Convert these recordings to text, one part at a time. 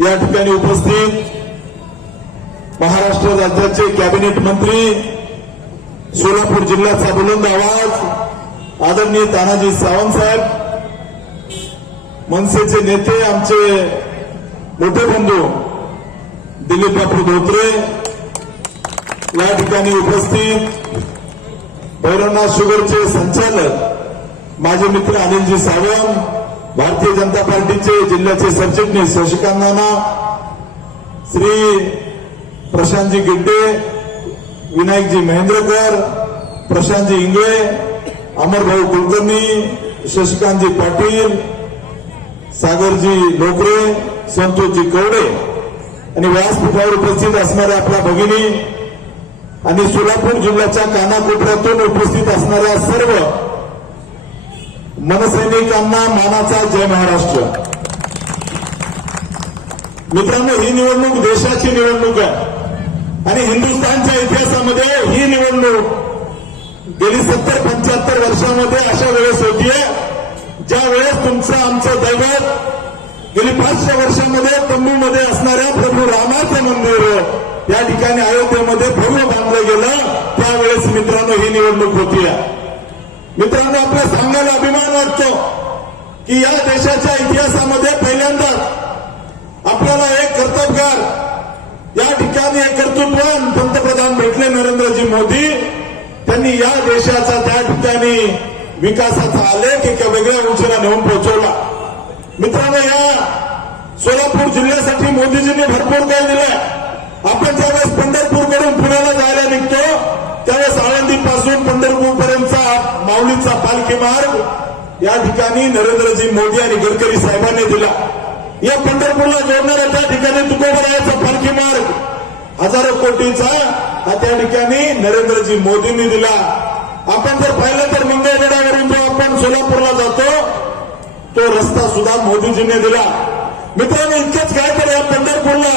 या ठिकाणी उपस्थित महाराष्ट्र राज्याचे कॅबिनेट मंत्री सोलापूर जिल्ह्याचा बुलंद आवाज आदरणीय तानाजी सावंत साहेब मनसेचे नेते आमचे मोठे बंधू दिलीप बापू धोत्रे या ठिकाणी उपस्थित भैरवनाथ शुगरचे संचालक माझे मित्र अनिलजी सावंत भारतीय जनता पार्टीचे जिल्ह्याचे सरचिटणीस शशिकांत नाना श्री प्रशांतजी गिड्डे विनायकजी महेंद्रकर प्रशांतजी इंगळे अमरभाऊ कुलकर्णी शशिकांतजी पाटील सागरजी लोकरे संतोषजी कवडे आणि व्यासपीठावर उपस्थित असणाऱ्या आपल्या भगिनी आणि सोलापूर जिल्ह्याच्या कानाकोपऱ्यातून उपस्थित असणाऱ्या सर्व मनसैनिकांना मानाचा जय महाराष्ट्र. मित्रांनो ही निवडणूक देशाची निवडणूक आहे. आणि हिंदुस्थानच्या इतिहासामध्ये ही निवडणूक गेली सत्तर पंच्याहत्तर वर्षामध्ये अशा वेळेस होतीये ज्या वेळेस तुमचं आमचं दैवत गेली पाचशे वर्षामध्ये तंबूमध्ये असणाऱ्या प्रभू रामाचं मंदिर या ठिकाणी अयोध्येमध्ये भव्य बांधलं गेलं त्यावेळेस मित्रांनो ही निवडणूक होती मित्रांनो आपल्या सांगायला अभिमान वाटतो की या देशाच्या इतिहासामध्ये पहिल्यांदा आपल्याला एक कर्तव्यगार या ठिकाणी एक कर्तृत्वान पंतप्रधान भेटले नरेंद्रजी मोदी. त्यांनी या देशाचा त्या ठिकाणी विकासाचा आलेख एका वेगळ्या उंचीला नेऊन पोहोचवला मित्रांनो या सोलापूर जिल्ह्यासाठी मोदीजींनी भरपूर काही दिलंय. मार्ग या ठिकाणी नरेंद्रजी मोदी आणि गडकरी साहेबांनी दिला. या पंढरपूरला जोडणाऱ्या त्या ठिकाणी तुकोबरायाचा पालखी मार्ग. हजारो कोटीचा हा त्या ठिकाणी नरेंद्रजी मोदींनी दिला. आपण जर पाहिलं तर मंगळवेढ्यावरून जो आपण सोलापूरला जातो तो रस्ता सुद्धा मोदीजींनी दिला. मित्रांनो इतकंच काय तर या पंढरपूरला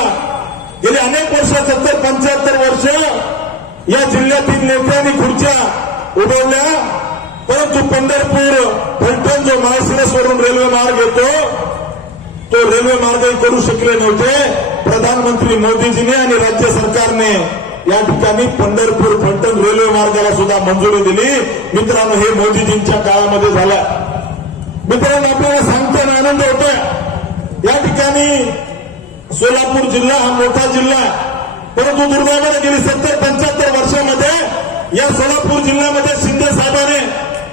गेली अनेक वर्ष सत्तर पंच्याहत्तर वर्ष या जिल्ह्यातील नेत्यांनी खुर्च्या उडवल्या. परंतु पंढरपूर फलटण जो माळशिरसवरून रेल्वे मार्ग येतो तो रेल्वे मार्गही करू शकले नव्हते. प्रधानमंत्री मोदीजीने आणि राज्य सरकारने या ठिकाणी पंढरपूर फलटण रेल्वे मार्गाला सुद्धा मंजुरी दिली. मित्रांनो हे मोदीजींच्या काळामध्ये झालं. मित्रांनो आपल्याला सांगताना आनंद होतोय. या ठिकाणी सोलापूर जिल्हा हा मोठा जिल्हा परंतु दुर्दैवाने गेली सत्तर पंच्याहत्तर वर्षामध्ये या सोलापूर जिल्ह्यामध्ये शिंदे साहेबांनी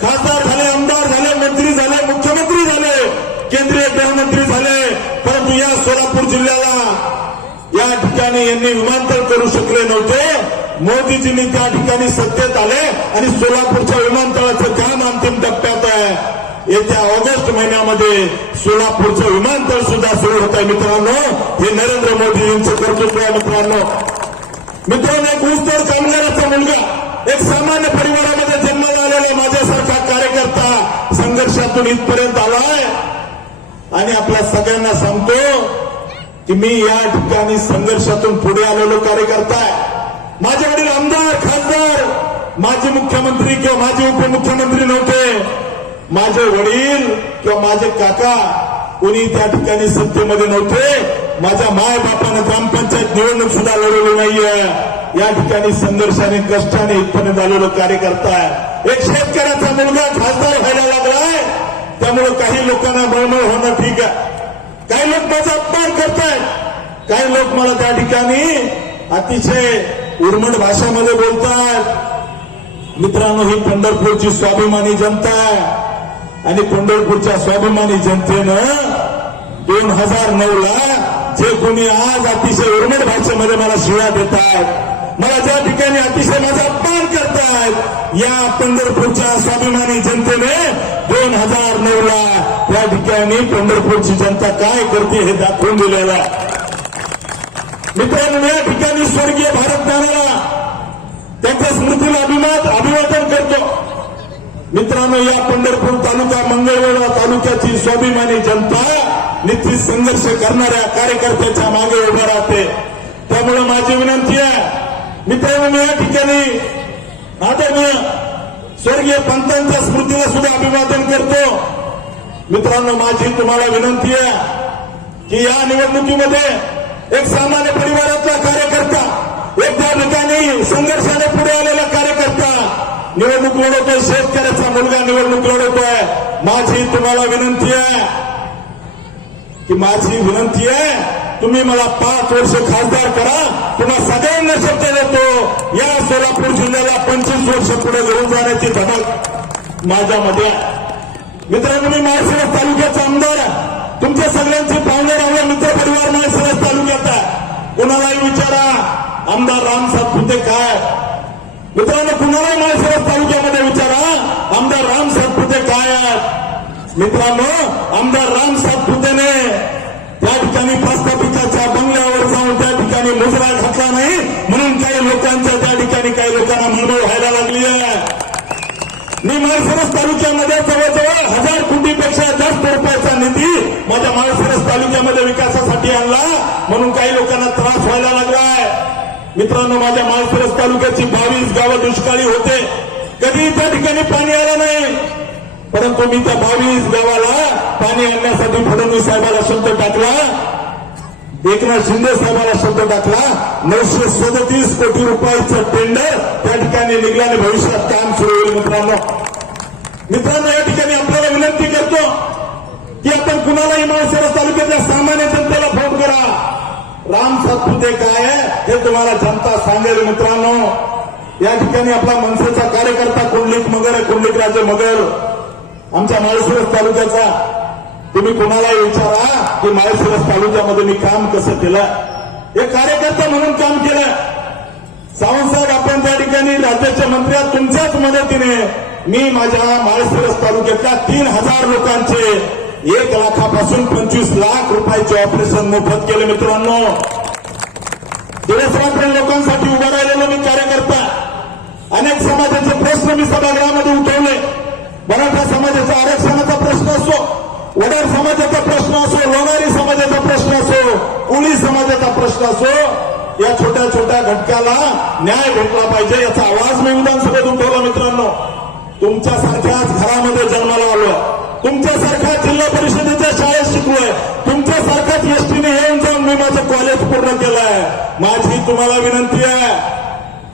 खासदार झाले आमदार झाले मंत्री झाले मुख्यमंत्री झाले केंद्रीय गृहमंत्री झाले परंतु या सोलापूर जिल्ह्याला या ठिकाणी यांनी विमानतळ करू शकले नव्हते. मोदीजींनी त्या ठिकाणी सत्तेत आले आणि सोलापूरच्या विमानतळाचं काम अंतिम टप्प्यात आहे. येत्या ऑगस्ट महिन्यामध्ये सोलापूरचं विमानतळ सुद्धा सुरू होत आहे मित्रांनो. हे नरेंद्र मोदी यांचं कर्तृत्व आहे मित्रांनो. मित्रांनो एक ऊसतोड कामगाराचा मुलगा एक सामान्य परिवारामध्ये जन्माला आलेला माझ्यासारखा कार्यकर्ता संघर्षातून इथपर्यंत आलाय. आणि आपल्या सगळ्यांना सांगतो की मी या ठिकाणी संघर्षातून पुढे आलेलो कार्यकर्ता आहे. माझे वडील आमदार खासदार माजी मुख्यमंत्री किंवा माजी उपमुख्यमंत्री नव्हते. माझे वडील किंवा माझे काका कोणी त्या ठिकाणी सत्तेमध्ये नव्हते. माझ्या माय बापानं ग्रामपंचायत निवडणूक सुद्धा लढवली नाहीये. या ठिकाणी संघर्षाने कष्टाने इथपर्यंत आलेलो कार्यकर्ता आहे. एक शेतकऱ्याचा मुलगा खासदार व्हायला लागलाय. त्यामुळे काही लोकांना मळमळ होणं ठीक आहे. काही लोक माझा अपमान करतायत. काही लोक मला त्या ठिकाणी अतिशय उर्मट भाषेमध्ये बोलतात मित्रांनो ही पंढरपूरची स्वाभिमानी जनता आहे. आणि पंढरपूरच्या स्वाभिमानी जनतेनं दोन हजार नऊ ला जे कोणी आज अतिशय उर्मट भाषेमध्ये मला शिव्या देतात मला ज्या ठिकाणी अतिशय माझा अपमान करतायत या पंढरपूरच्या स्वाभिमानी जनतेने दोन हजार नऊ ला त्या ठिकाणी पंढरपूरची जनता काय करते हे दाखवून दिलेलं मित्रांनो या ठिकाणी स्वर्गीय भारत नानाला त्यांच्या स्मृतीला अभिमान अभिवादन करतो. मित्रांनो या पंढरपूर तालुका मंगळवेढा तालुक्याची स्वाभिमानी जनता निश्चित संघर्ष करणाऱ्या कार्यकर्त्याच्या मागे उभं राहते. त्यामुळे माझी विनंती आहे मित्रांनो मी या ठिकाणी आदरणीय स्वर्गीय पंतांच्या स्मृतीला सुद्धा अभिवादन करतो. मित्रांनो, माझी विनंती आहे की या निवडणुकीमध्ये एक सामान्य परिवारातला कार्यकर्ता एक त्या ठिकाणी संघर्षाने पुढे आलेला कार्यकर्ता निवडणूक लढवतोय, शेतकऱ्याचा मुलगा निवडणूक लढवतोय. माझी तुम्हाला विनंती आहे की माझी विनंती आहे तुम्ही मला पाच वर्ष खासदार करा. पुन्हा सगळ्यांना शब्द देतो. या सोलापूर जिल्ह्याला पंचवीस वर्ष पुढे घेऊन जाण्याची धमक माझ्यामध्ये आहे. मित्रांनो मी माळशिरस तालुक्याचा आमदार आहे. तुमच्या सगळ्यांचे पाहुणे राहून मित्र परिवार माळशिरस तालुक्यात आहे. कुणालाही विचारा आमदार राम सातपुते काय मित्रांनो कुणालाही माळशिरस तालुक्यामध्ये विचारा आमदार राम सातपुते काय मित्रांनो आमदार राम सातपुतेने त्या ठिकाणी प्रस्थापिताच्या बंगल्यावर जाऊन त्या ठिकाणी मुजरा घातला नाही म्हणून काही लोकांच्या त्या ठिकाणी काही लोकांना मनमोळ व्हायला लागली आहे. मी माळसरस तालुक्यामध्ये जवळजवळ हजार कोटीपेक्षा जास्त रुपयाचा निधी माझ्या माळसरस तालुक्यामध्ये विकासासाठी आणला म्हणून काही लोकांना त्रास व्हायला लागलाय मित्रांनो माझ्या माळसरस तालुक्याची बावीस गावं दुष्काळी होते. कधी त्या ठिकाणी पाणी आलं नाही. परंतु मी त्या बावीस गावाला पाणी आणण्यासाठी फडणवीस साहेबाला शब्द टाकला. एकनाथ शिंदे साहेबाला शब्द टाकला. नऊशे सदतीस कोटी रुपयाचं टेंडर त्या ठिकाणी निघल्याने भविष्यात काम सुरू होईल मित्रांनो. मित्रांनो या ठिकाणी आपल्याला विनंती करतो की आपण कुणालाही माळशिरस तालुक्यातल्या सामान्य जनतेला फोन करा. राम सातपुते काय आहे हे तुम्हाला जनता सांगेल मित्रांनो. या ठिकाणी आपला मनसेचा कार्यकर्ता कुंडलिक मगर आहे कुंडलिक राजे मगर. आमच्या माळशिरस तालुक्याचा. तुम्ही कोणालाही विचारा की माळशिरस तालुक्यामध्ये मी काम कसं केलं? एक कार्यकर्ता म्हणून काम केलं. सावंतसाहेब आपण त्या ठिकाणी राज्याचे मंत्री तुमच्याच मदतीने मी माझ्या माळशिरस तालुक्यातल्या तीन हजार लोकांचे एक लाखापासून पंचवीस लाख रुपयाचे ऑपरेशन मोफत केले मित्रांनो. दिवसरात्र लोकांसाठी उभा राहिलेलो मी कार्यकर्ता. अनेक समाजाचे प्रश्न मी सभागृहात उठवले मराठा समाजाचा आरक्षणाचा प्रश्न असो वडार समाजाचा प्रश्न असो लोणारी समाजाचा प्रश्न असो कोळी समाजाचा प्रश्न असो या छोट्या छोट्या घटकाला न्याय भेटला पाहिजे याचा आवाज मी विधानसभेत उठवला मित्रांनो. तुमच्यासारख्याच घरामध्ये जन्माला आलो तुमच्यासारख्या जिल्हा परिषदेच्या शाळेत शिकलोय तुमच्यासारख्याच एसटीने येऊन जाऊन मी माझं कॉलेज पूर्ण केलंय माझी तुम्हाला विनंती आहे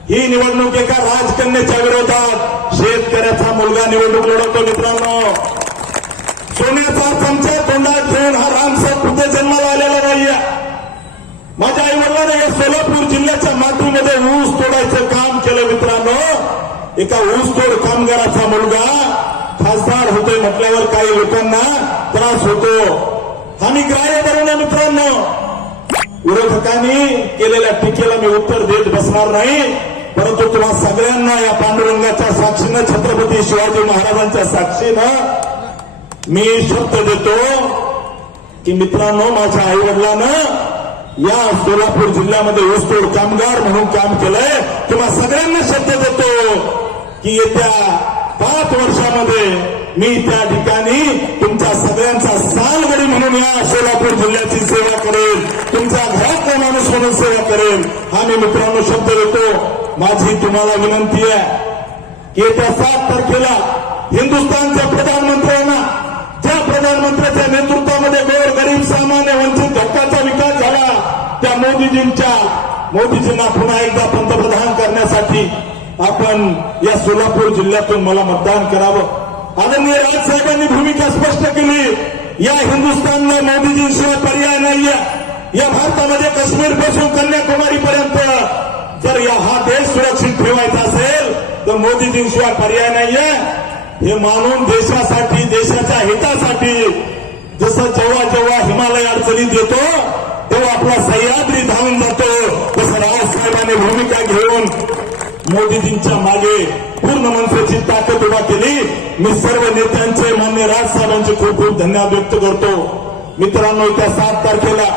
ही निवडणूक एका राजकन्याच्या विरोधात शेतकऱ्याचा मुलगा निवडणूक लढवतो मित्रांनो. सोन्याचा चमचा तोंडात घेऊन हा रामसाहेब कुठे जन्माला आलेला नाहीये. माझ्या आई वडिलांने या सोलापूर जिल्ह्याच्या मातीमध्ये ऊस तोडायचं काम केलं मित्रांनो. एका ऊस तोड कामगाराचा मुलगा खासदार होतोय म्हटल्यावर काही लोकांना त्रास होतो. आणि ग्राह्य धरून मित्रांनो. विरोधकांनी केलेल्या टीकेला मी उत्तर देत बसणार नाही. परंतु तुम्हा सगळ्यांना या पांडुरंगाच्या साक्षीनं छत्रपती शिवाजी महाराजांच्या साक्षीनं मी शब्द देतो की मित्रांनो माझ्या आईवडिलांना या सोलापूर जिल्ह्यामध्ये ऊसतोड कामगार म्हणून काम केलंय. तुम्हा सगळ्यांना शब्द देतो की येत्या पाच वर्षामध्ये मी त्या ठिकाणी तुमच्या सगळ्यांचा सालगडी म्हणून या सोलापूर जिल्ह्याची सेवा करेल तुमच्या घरातला माणूस म्हणून सेवा करेल हा मी मित्रांनो शब्द देतो. माझी तुम्हाला विनंती आहे की येत्या सात तारखेला हिंदुस्थानच्या प्रधानमंत्र्यांना ज्या प्रधानमंत्र्याच्या नेतृत्वामध्ये गोर गरीब सामान्य वंचित घटकाचा विकास त्या मोदीजींच्या मोदीजींना पुन्हा एकदा पंतप्रधान करण्यासाठी आपण या सोलापूर जिल्ह्यातून मला मतदान करावं. आदरणीय राजसाहेबांनी भूमिका स्पष्ट केली. या हिंदुस्थानला मोदीजींशिवाय पर्याय नाहीये. या भारतामध्ये काश्मीरपासून कन्याकुमारी पर्यंत जर या हा देश सुरक्षित ठेवायचा असेल तर मोदीजींशिवाय पर्याय नाहीये. हे मानून देशासाठी देशाच्या हितासाठी जसं जेव्हा जेव्हा हिमालय अडचणीत येतो तो आपला सह्याद्री धावून जातो तसं रावसाहेबांनी भूमिका घेऊन मोदीजींच्या मागे पूर्ण मनसेची ताकद उभा केली. मी सर्व नेत्यांचे मान्य राजसाहेबांचे खूप खूप धन्यवाद व्यक्त करतो. मित्रांनो त्या सात तारखेला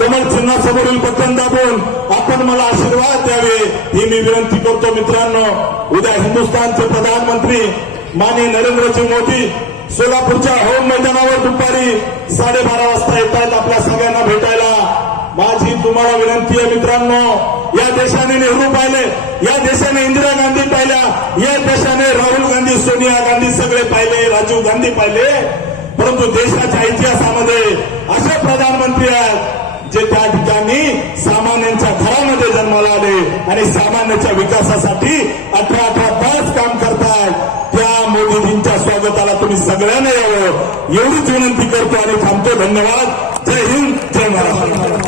कमल चिन्हासमोरील बटन दाबून आपण मला आशीर्वाद द्यावे ही मी विनंती करतो मित्रांनो. उद्या हिंदुस्थानचे प्रधानमंत्री माननीय नरेंद्रजी मोदी सोलापूरच्या होम मैदानावर दुपारी साडेबारा वाजता येत आहेत आपल्या सगळ्यांना भेटायला. माझी तुम्हाला विनंती आहे मित्रांनो या देशाने नेहरू पाहिले या देशाने इंदिरा गांधी पाहिल्या या देशाने राहुल गांधी सोनिया गांधी सगळे पाहिले राजीव गांधी पाहिले. परंतु देशाच्या इतिहासामध्ये असे प्रधानमंत्री आहेत जे त्या ठिकाणी सामान्यांच्या घरामध्ये जन्माला आले आणि सामान्याच्या विकासासाठी अठरा अठरा तास काम करतात त्या मोदीजींच्या स्वागताला तुम्ही सगळ्यांना यावं. एवढीच विनंती करतो आणि थांबतो. धन्यवाद. जय हिंद. जय महाराष्ट्र.